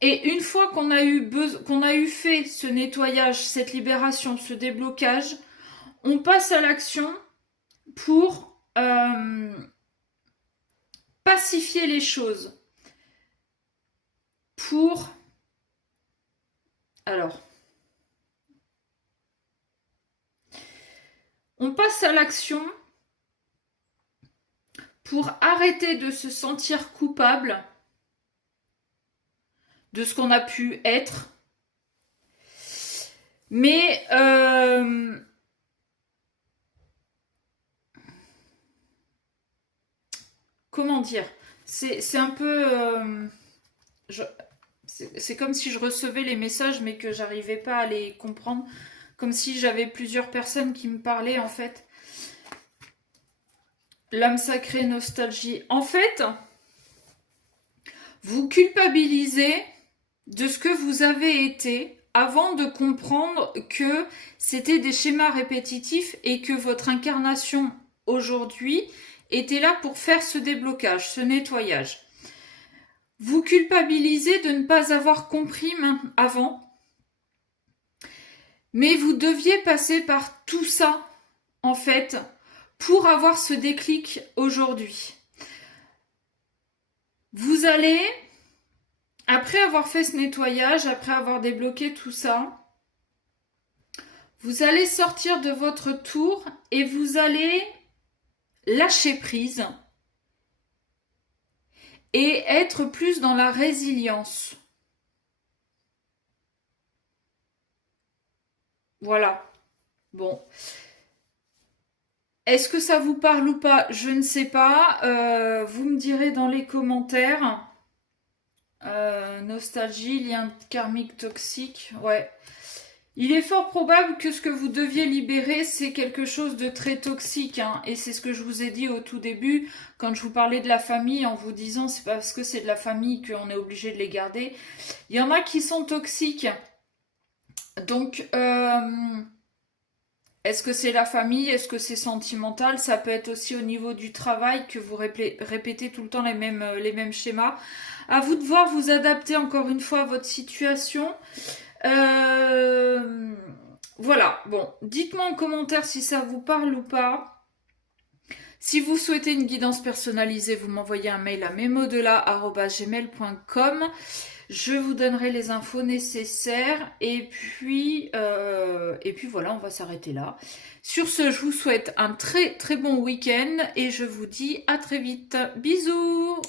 Et une fois qu'on a eu fait ce nettoyage, cette libération, ce déblocage, on passe à l'action pour pacifier les choses. Alors, on passe à l'action pour arrêter de se sentir coupable de ce qu'on a pu être. Mais comment dire, c'est un peu... c'est comme si je recevais les messages mais que j'arrivais pas à les comprendre. Comme si j'avais plusieurs personnes qui me parlaient en fait. L'âme sacrée, nostalgie. En fait, vous culpabilisez de ce que vous avez été avant de comprendre que c'était des schémas répétitifs et que votre incarnation aujourd'hui était là pour faire ce déblocage, ce nettoyage. Vous culpabilisez de ne pas avoir compris avant, mais vous deviez passer par tout ça, en fait, pour avoir ce déclic aujourd'hui. Vous allez, après avoir fait ce nettoyage, après avoir débloqué tout ça, vous allez sortir de votre tour et vous allez lâcher prise et être plus dans la résilience. Voilà. Bon. Est-ce que ça vous parle ou pas? Je ne sais pas. Vous me direz dans les commentaires. Nostalgie, lien karmique toxique. Ouais. Il est fort probable que ce que vous deviez libérer, c'est quelque chose de très toxique. Hein. Et c'est ce que je vous ai dit au tout début, quand je vous parlais de la famille, en vous disant c'est parce que c'est de la famille qu'on est obligé de les garder. Il y en a qui sont toxiques. Donc, est-ce que c'est la famille? Est-ce que c'est sentimental? Ça peut être aussi au niveau du travail que vous répétez tout le temps les mêmes schémas. À vous de voir, vous adapter encore une fois à votre situation. Voilà, bon, dites-moi en commentaire si ça vous parle ou pas. Si vous souhaitez une guidance personnalisée, vous m'envoyez un mail à memodela@gmail.com. Je vous donnerai les infos nécessaires et puis voilà, on va s'arrêter là. Sur ce, je vous souhaite un très très bon week-end et je vous dis à très vite. Bisous!